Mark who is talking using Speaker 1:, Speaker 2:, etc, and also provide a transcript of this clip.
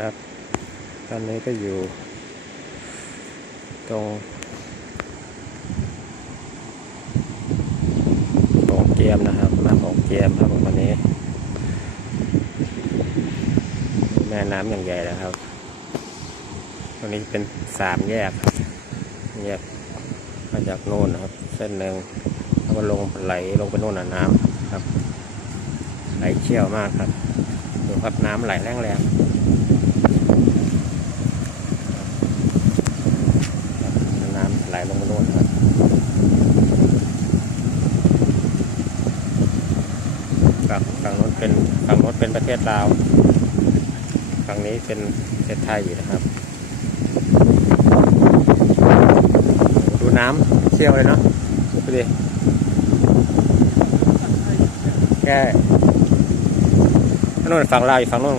Speaker 1: ครับ ตอนนี้ก็อยู่ ตรงของเกมนะครับมาของเกมครับผมวันนี้ แม่น้ำอย่างใหญ่นะครับ ตรงนี้เป็นสามแยกครับแยกมาจากโน่นนะครับ เส้นหนึ่งแล้วก็ลงไหลลงไปโน่นน่ะน้ำครับ ไหลเชี่ยวมากครับดูครับน้ำไหลแรงแรงๆครับน้ำ ไหลลงไปโน่นครับฝั่งฝั่งโน้นเป็นฝั่งโน้นเป็นประเทศลาวฝั่งนี้เป็นประเทศไทยอยู่นะครับ ดูน้ำเชี่ยวเลยเนาะดูดิแค่โน่นฝั่งลาวอยู่ฝั่งโน้น